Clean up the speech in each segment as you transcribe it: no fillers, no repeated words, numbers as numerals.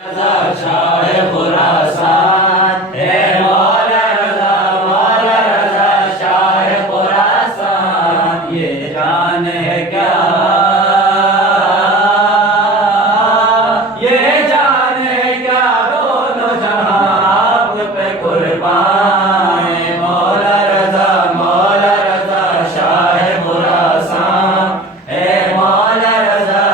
شاہ خراسان اے مولا رضا مولا رضا شاہ خراسان، یہ جان ہے کیا یہ جان ہے کیا دونوں جہاں آپ پہ قربان، مولا رضا شاہ خراسان اے مولا رضا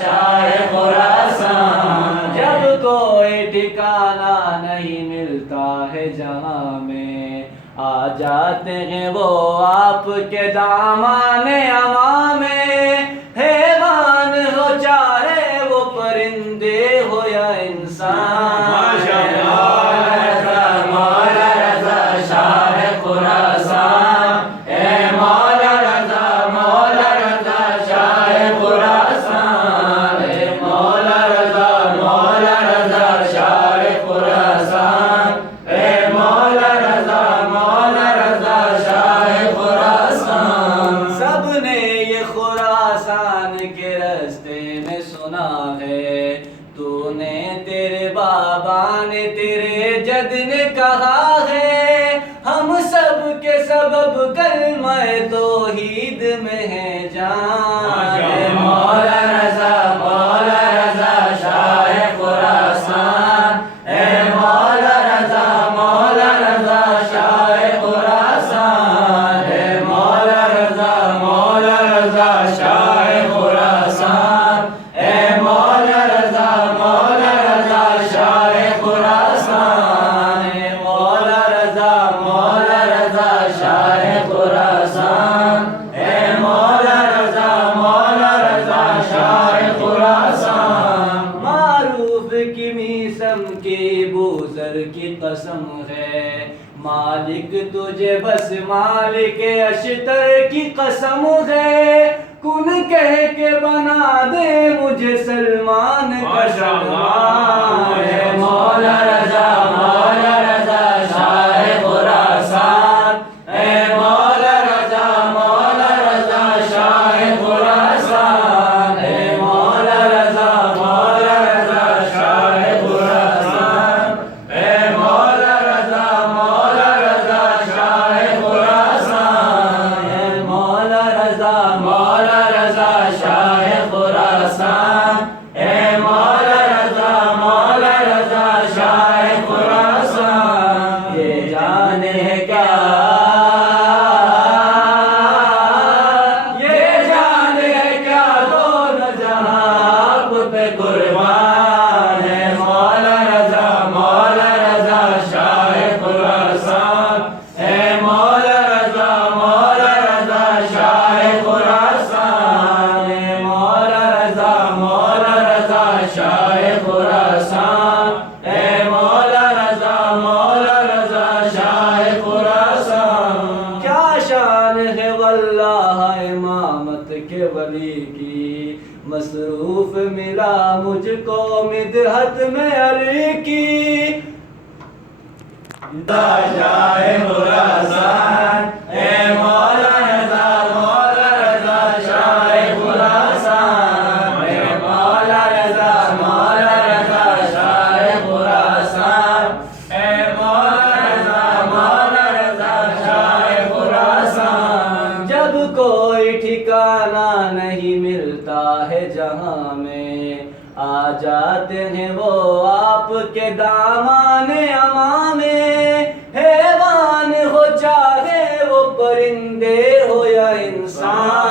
شاہ خراسان، جب کوئی ٹھکانہ نہیں ملتا ہے جہاں میں آ جاتے ہیں وہ آپ کے دامان امام میں، حیوان ہو چاہے وہ پرندے ہو یا انسان، مولا رضا شاہ خراسان اے مولا رضا شاہ خراسان اے مولا رضا شاہ خراسان اے مولا رضا شاہ خراسان، سب نے یہ خراسان کے راستے میں سنا ہے، تو نے تیرے بابا نے تیرے جد نے کہا ہے، ہم سب کے سبب کلمہ توحید میں ہے جان، اے مولا رضا شاہ خراسان اے مولا رضا شاہ خراسان اے مولا رضا شاہ خراسان اے مولا رضا شاہ خراسان اے مولا رضا شاہ خراسان اے مولا رضا شاہ خراسان، معروف کی میسم کی بوزر کی قسم ہے، مالک تجھے بس مالک اشتر کی قسم ہے، کن کہہ کے بنا دے مجھے سلمان کا سلمان، اے مولا رضا شاہ خراسان اے مولا رضا شاہ خراسان اے مولا رضا شاہ خراسان اے مولا رضا شاہ خراسان اے مولا رضا شاہ خراسان اے مولا رضا شاہ خراسان، یہ جان ہے کیا دونوں جہاں آپ پہ قربان، ہے مولا رضا شاہ خراسان اے مولا رضا شاہ خراسان اے مولا رضا شاہ خراسان اے مولا رضا شاہ خراسان، کیا شان ہے واللہ امامت کے ولی کی، مصروف ملا مجھ کو مدحت میں علی کی، شاہ خراسان اے مولا رضا شاہ خراسان اے مولا رضا شاہ خراسان اے مولا رضا شاہ خراسان، جب کوئی ٹھکانہ نہیں ملتا ہے جہاں میں آ جاتے ہیں وہ آپ کے دامان امام میں، حیوان ہو چاہے وہ پرندے ہو یا انسان،